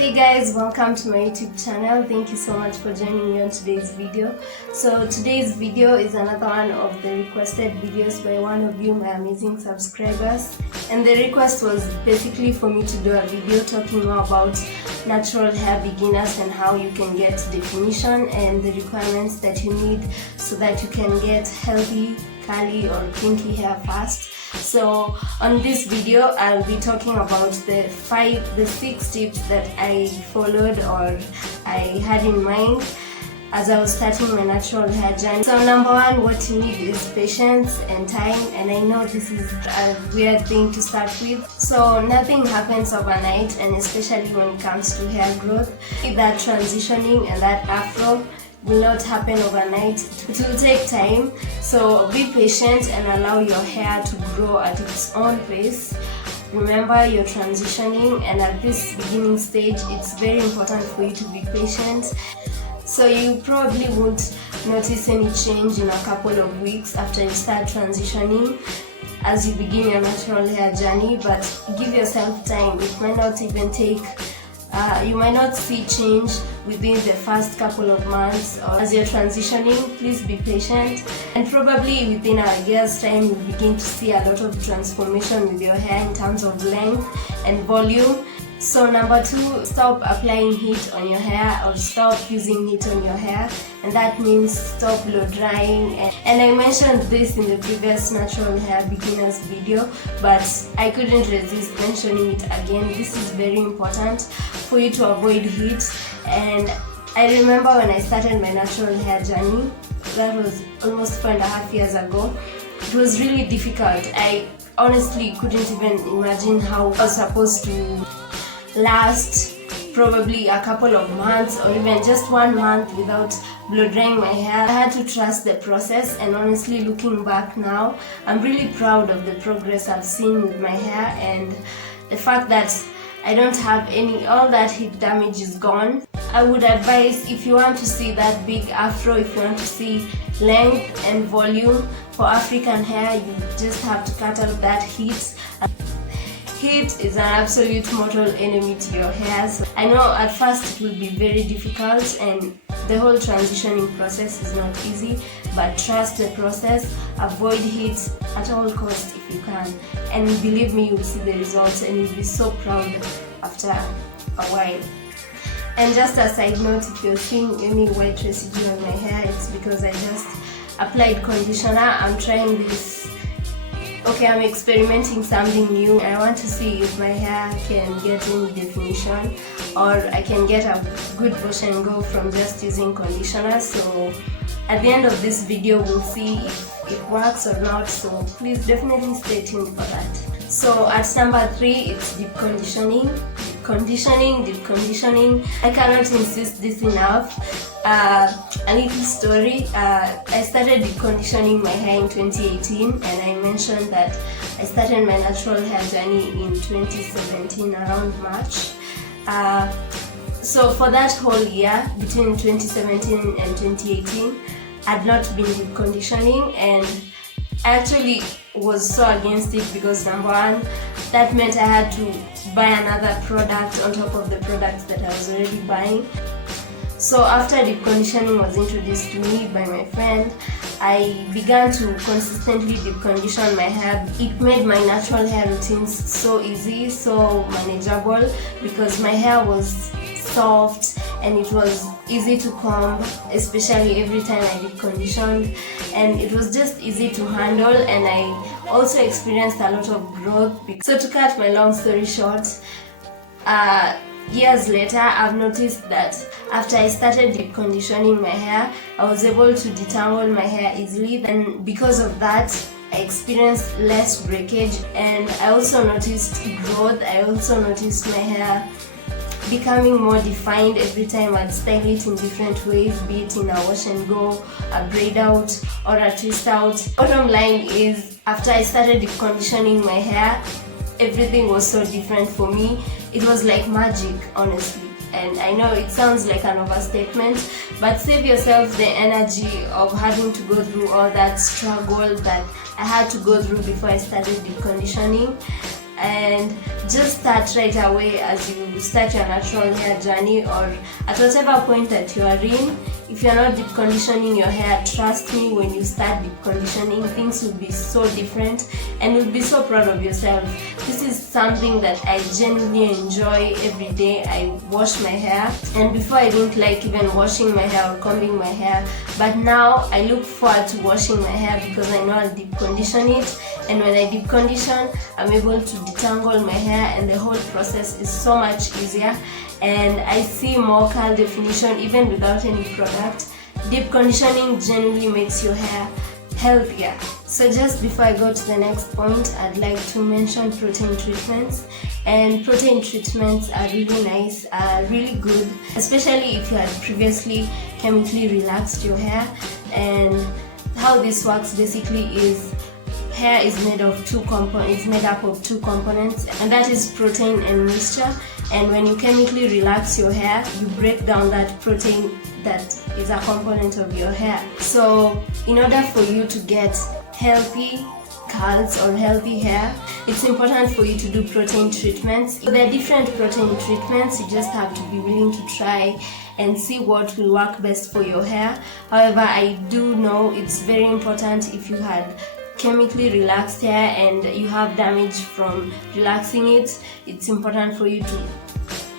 Hey guys, welcome to my YouTube channel. Thank you so much for joining me on today's video. So today's video is another one of the requested videos by one of you, my amazing subscribers. And the request was basically for me to do a video talking more about natural hair beginners and how you can get definition and the requirements that you need so that you can get healthy, curly or kinky hair fast. So on this video I'll be talking about the 6 tips that I followed or I had in mind as I was starting my natural hair journey. So number one, what you need is patience and time, and I know this is a weird thing to start with. So nothing happens overnight, and especially when it comes to hair growth, that transitioning and that afro will not happen overnight. It will take time, so be patient and allow your hair to grow at its own pace. Remember, you're transitioning, and at this beginning stage it's very important for you to be patient. So you probably won't notice any change in a couple of weeks after you start transitioning as you begin your natural hair journey, but give yourself time. It might not even take you might not see change within the first couple of months or as you're transitioning. Please be patient, and probably within a year's time you'll begin to see a lot of transformation with your hair in terms of length and volume. So number 2, stop applying heat on your hair or stop using heat on your hair, and that means stop blow drying. And I mentioned this in the previous natural hair beginners video, but I couldn't resist mentioning it again. This is very important for you to avoid heat. And I remember when I started my natural hair journey, that was almost 4.5 years ago. It was really difficult. I honestly couldn't even imagine how I was supposed to last probably a couple of months or even just 1 month without blow drying my hair. I had to trust the process, and honestly, looking back now, I'm really proud of the progress I've seen with my hair, and the fact that I don't have all that heat damage is gone. I would advise, if you want to see that big afro, if you want to see length and volume for African hair, you just have to cut out that heat. Heat is an absolute mortal enemy to your hair. So I know at first it will be very difficult, and the whole transitioning process is not easy, but trust the process. Avoid heat at all costs if you can, and believe me, you'll see the results and you'll be so proud after a while. And just a side note, if you're seeing any white residue on my hair, it's because I just applied conditioner. I'm trying this. Okay, I'm experimenting something new. I want to see if my hair can get any definition or I can get a good wash and go from just using conditioner. So at the end of this video we'll see if it works or not, so please definitely stay tuned for that. So at number 3, it's deep conditioning. Deep conditioning. I cannot insist this enough. A little story. I started deep conditioning my hair in 2018, and I mentioned that I started my natural hair journey in 2017 around March. So for that whole year between 2017 and 2018, I'd not been deep conditioning, and I actually was so against it because number 1, that meant I had to buy another product on top of the products that I was already buying. So after deep conditioning was introduced to me by my friend, I began to consistently deep condition my hair. It made my natural hair routines so easy, so manageable, because my hair was soft and it was easy to comb, especially every time I deep conditioned, and it was just easy to handle, and I also experienced a lot of growth. So to cut my long story short, years later I've noticed that after I started deep conditioning my hair, I was able to detangle my hair easily, and because of that I experienced less breakage, and I also noticed growth. I also noticed my hair becoming more defined every time I'd style it in different ways, be it in a wash and go, a braid out or a twist out. Bottom line is, after I started deep conditioning my hair, everything was so different for me. It was like magic, honestly. And I know it sounds like an overstatement, but save yourself the energy of having to go through all that struggle that I had to go through before I started deep conditioning. And just start right away as you start your natural hair journey, or at whatever point that you are in. If you're not deep conditioning your hair, trust me, when you start deep conditioning, things will be so different and you'll be so proud of yourself. This is something that I genuinely enjoy every day. I wash my hair, and before I didn't like even washing my hair or combing my hair, but now I look forward to washing my hair because I know I'll deep condition it, and when I deep condition, I'm able to detangle my hair and the whole process is so much easier, and I see more curl definition even without any product. Deep conditioning generally makes your hair healthier. So just before I go to the next point, I'd like to mention protein treatments. And protein treatments are really nice, really good, especially if you had previously chemically relaxed your hair. And how this works basically is, hair is made of two components. It's made up of two components, and that is protein and moisture. And when you chemically relax your hair, you break down that protein that is a component of your hair. So in order for you to get healthy curls or healthy hair, it's important for you to do protein treatments. There are different protein treatments. You just have to be willing to try and see what will work best for your hair. However, I do know it's very important, if you had chemically relaxed hair and you have damage from relaxing it, it's important for you to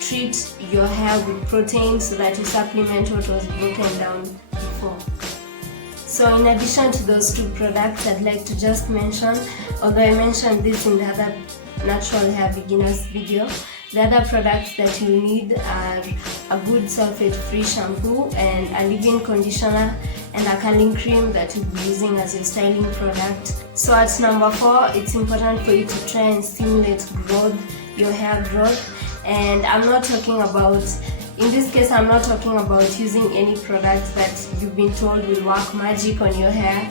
treat your hair with protein so that you supplement what was broken down before. So in addition to those two products, I'd like to just mention, although I mentioned this in the other natural hair beginners video, the other products that you need are a good sulphate-free shampoo and a leave-in conditioner and a curling cream that you'll be using as your styling product. So at number 4, it's important for you to try and stimulate growth, your hair growth. And I'm not talking about, in this case, I'm not talking about using any product that you've been told will work magic on your hair.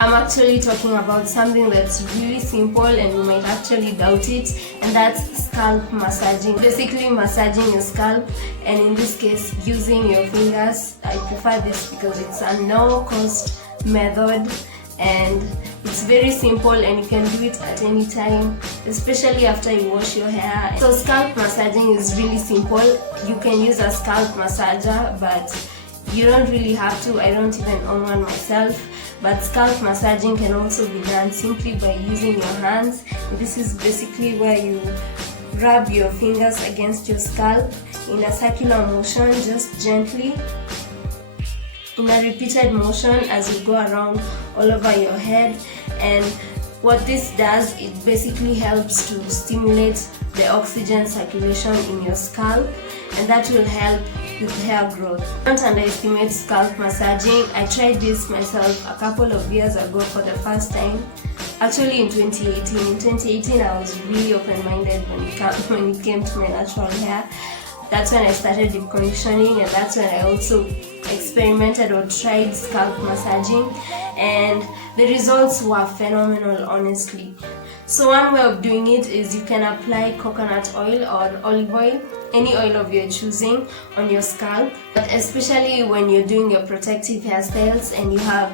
I'm actually talking about something that's really simple and you might actually doubt it, and that's scalp massaging. Basically massaging your scalp, and in this case using your fingers. I prefer this because it's a no-cost method and it's very simple and you can do it at any time, especially after you wash your hair. So scalp massaging is really simple. You can use a scalp massager, but you don't really have to. I don't even own one myself. But scalp massaging can also be done simply by using your hands. This is basically where you rub your fingers against your scalp in a circular motion, just gently, in a repeated motion as you go around all over your head. And what this does, it basically helps to stimulate the oxygen circulation in your scalp, and that will help with hair growth. Don't underestimate scalp massaging. I tried this myself a couple of years ago for the first time. Actually in 2018. In 2018 I was really open-minded when it came to my natural hair. That's when I started deep conditioning, and that's when I also experimented or tried scalp massaging, and the results were phenomenal, honestly. So one way of doing it is you can apply coconut oil or olive oil, any oil of your choosing, on your scalp. But especially when you're doing your protective hairstyles and you have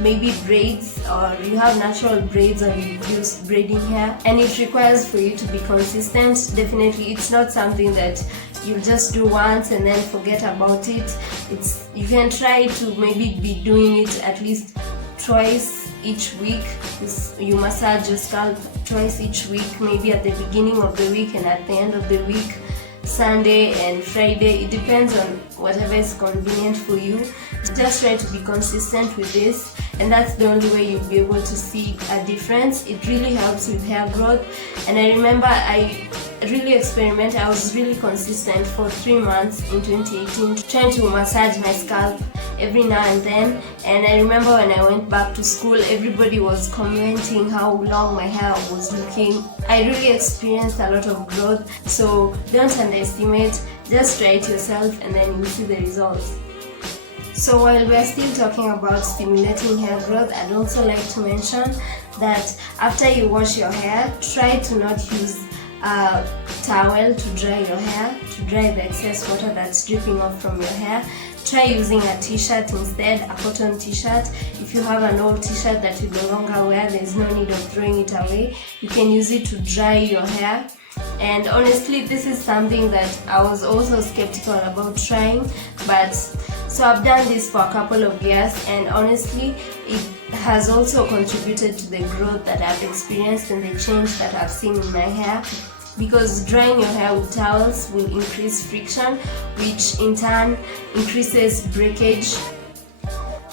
maybe braids, or you have natural braids, or you use braiding hair, and it requires for you to be consistent. Definitely it's not something that you just do once and then forget about it. You can try to maybe be doing it at least twice each week. You massage your scalp twice each week, maybe at the beginning of the week and at the end of the week, Sunday and Friday. It depends on whatever is convenient for you. Just try to be consistent with this, and that's the only way you'll be able to see a difference. It really helps with hair growth. And I remember I really experimented. I was really consistent for 3 months in 2018, trying to massage my scalp every now and then. And I remember when I went back to school, everybody was commenting how long my hair was looking. I really experienced a lot of growth. So don't underestimate, just try it yourself and then you'll see the results. So while we're still talking about stimulating hair growth, I'd also like to mention that after you wash your hair, try to not use a towel to dry your hair, to dry the excess water that's dripping off from your hair. Try using a t-shirt instead, a cotton t-shirt. If you have an old t-shirt that you no longer wear, there's no need of throwing it away. You can use it to dry your hair. And honestly, this is something that I was also skeptical about trying, but so I've done this for a couple of years, and honestly it has also contributed to the growth that I've experienced and the change that I've seen in my hair, because drying your hair with towels will increase friction, which in turn increases breakage.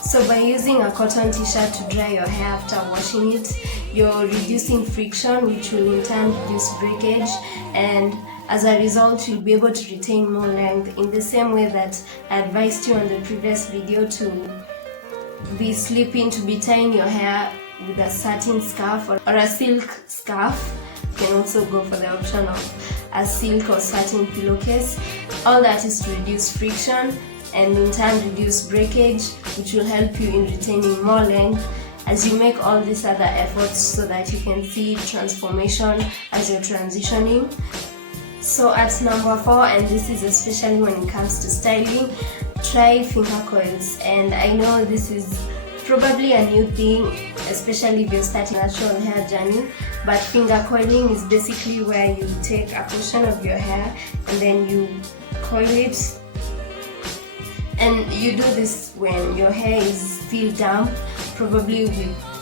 So by using a cotton t-shirt to dry your hair after washing it, you're reducing friction, which will in turn reduce breakage, and as a result you'll be able to retain more length, in the same way that I advised you on the previous video to be tying your hair with a satin scarf or a silk scarf. You can also go for the option of a silk or satin pillowcase. All that is to reduce friction and in turn reduce breakage, which will help you in retaining more length as you make all these other efforts so that you can see transformation as you're transitioning. So at number 4, and this is especially when it comes to styling, try finger coils. And I know this is probably a new thing, especially if you're starting a natural hair journey, but finger coiling is basically where you take a portion of your hair and then you coil it. And you do this when your hair is still damp. Probably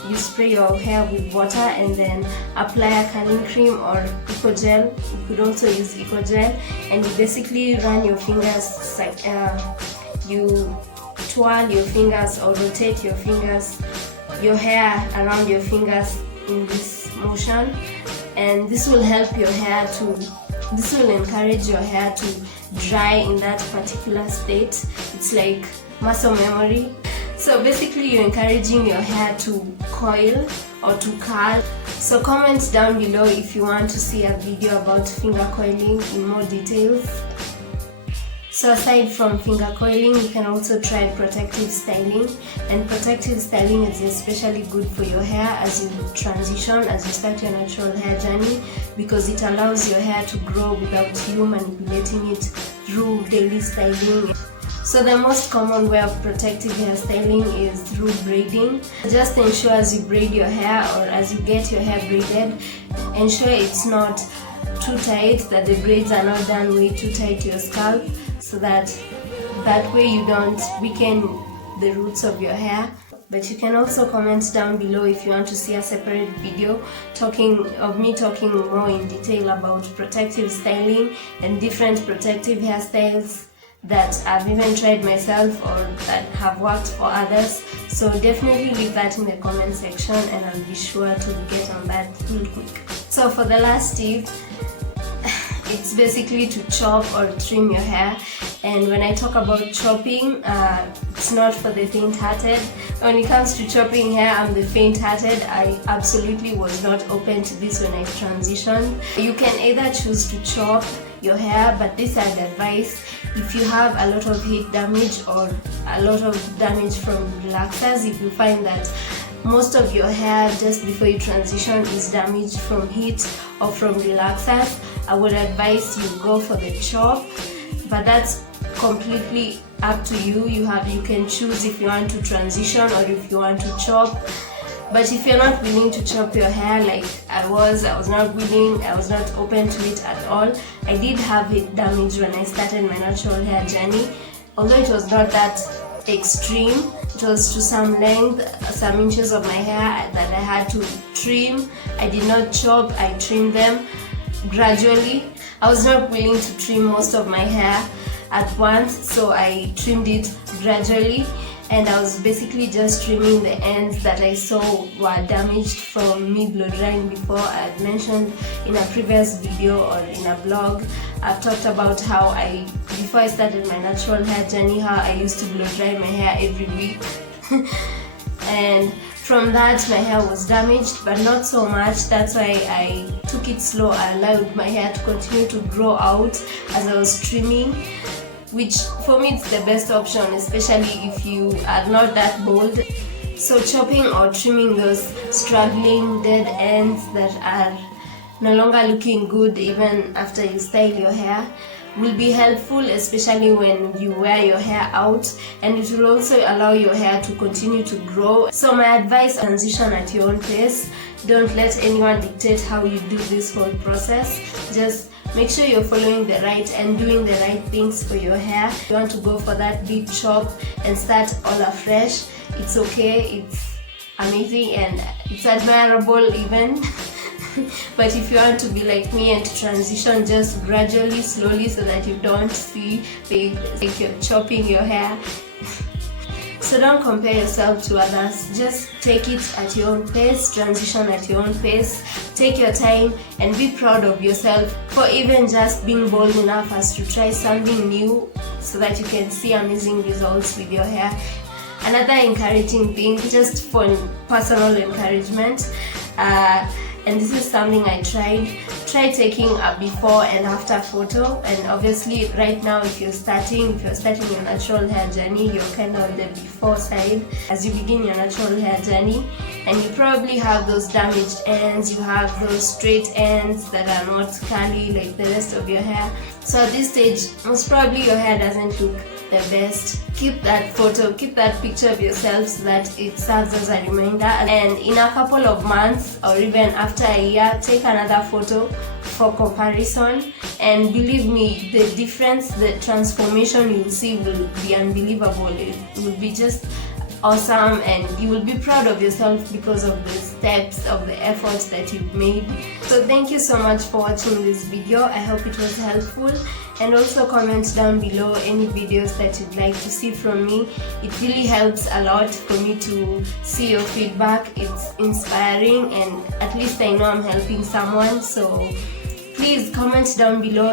you spray your hair with water and then apply a curling cream or eco gel. You could also use eco gel, and you basically run your fingers, you twirl your fingers or rotate your hair around your fingers in this motion, and this will help your hair this will encourage your hair to dry in that particular state. It's like muscle memory. So basically you're encouraging your hair to coil or to curl. So comment down below if you want to see a video about finger coiling in more details. So aside from finger coiling, you can also try protective styling, and protective styling is especially good for your hair as you transition, as you start your natural hair journey, because it allows your hair to grow without you manipulating it through daily styling. So the most common way of protective hairstyling is through braiding. Just ensure as you braid your hair or as you get your hair braided, ensure it's not too tight, that the braids are not done way too tight to your scalp, so that way you don't weaken the roots of your hair. But you can also comment down below if you want to see a separate video of me talking more in detail about protective styling and different protective hairstyles that I've even tried myself or that have worked for others. So definitely leave that in the comment section and I'll be sure to get on that real quick. So for the last tip, it's basically to chop or trim your hair. And when I talk about chopping, it's not for the faint-hearted. When it comes to chopping hair, I'm the faint-hearted. I absolutely was not open to this when I transitioned. You can either choose to chop your hair, but this I'd advise if you have a lot of heat damage or a lot of damage from relaxers. If you find that most of your hair just before you transition is damaged from heat or from relaxers, I would advise you go for the chop, but that's completely up to you. You can choose if you want to transition or if you want to chop. But if you're not willing to chop your hair like I was not willing, I was not open to it at all. I did have it damaged when I started my natural hair journey, although it was not that extreme. It was to some length, some inches of my hair that I had to trim. I did not chop, I trimmed them gradually. I was not willing to trim most of my hair at once, so I trimmed it gradually, and I was basically just trimming the ends that I saw were damaged from me blow drying before. I had mentioned in a previous video or in a blog, I've talked about how before I started my natural hair journey, how I used to blow dry my hair every week. And from that my hair was damaged, but not so much. That's why I took it slow. I allowed my hair to continue to grow out as I was trimming, which for me it's the best option, especially if you are not that bold. So chopping or trimming those straggling dead ends that are no longer looking good even after you style your hair will be helpful, especially when you wear your hair out, and it will also allow your hair to continue to grow. So my advice, transition at your own pace. don't let anyone dictate how you do this whole process. Just make sure you're following the right and doing the right things for your hair. If you want to go for that deep chop and start all afresh, it's okay, it's amazing and it's admirable even. But if you want to be like me and to transition just gradually, slowly, so that you don't see like you're chopping your hair. So don't compare yourself to others, just take it at your own pace, transition at your own pace, take your time and be proud of yourself for even just being bold enough as to try something new so that you can see amazing results with your hair. Another encouraging thing, just for personal encouragement, and this is something I try taking a before and after photo. And obviously right now if you're starting your natural hair journey, you're kind of on the before side as you begin your natural hair journey, and you probably have those damaged ends, you have those straight ends that are not curly like the rest of your hair. So at this stage, most probably your hair doesn't look the best. Keep that photo, keep that picture of yourself so that it serves as a reminder, and in a couple of months or even after a year, take another photo for comparison, and believe me, the difference, the transformation you'll see will be unbelievable. It will be just awesome and you will be proud of yourself because of the steps, of the efforts that you've made. So thank you so much for watching this video. I hope it was helpful, and also comment down below any videos that you'd like to see from me. It really helps a lot for me to see your feedback. It's inspiring and at least I know I'm helping someone. So please comment down below.